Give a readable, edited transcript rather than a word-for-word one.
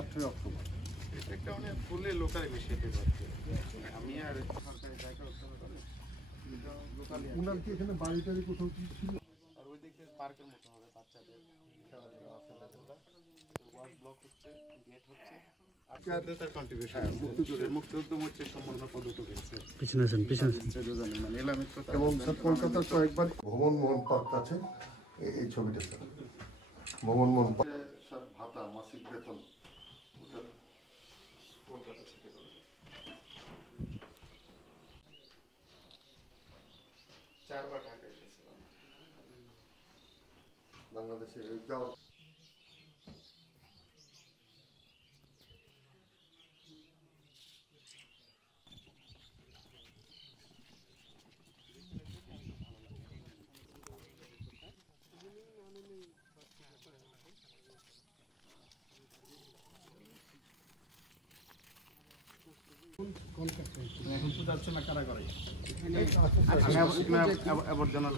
8ই October. একটা মানে ফুলে লোকাল ইনিশিয়েটিভ আছে। আমি আর সরকারি জায়গা উনার কি এখানে বাড়ি টাড়ি কোথাও কি ছিল? আর ওই দিকে পার্কের মতো হবে, বাচ্চাদের খেলাধুলা ফেলাধুলা, ওয়াশ ব্লক হচ্ছে, গেট হচ্ছে। তার কন্ট্রিবিউশন মুক্তিযুদ্ধ মোর্চার সম্মান পদক পেয়েছে। পিছনে আছেন মানে এলামের তো এবং স্যার কলকাতার কয়েকবার ভবন মোহন পার্ক আছে, এই ছবিটা স্যার ভবন মোহন পার্ক। স্যার ভাতা মাসিক বেতন কলকাতা থেকে চারবার ঢাকা এসেছিলাম। বাংলাদেশে যাওয়া এখন তো যাচ্ছে না কারাগারে, আবর্জনা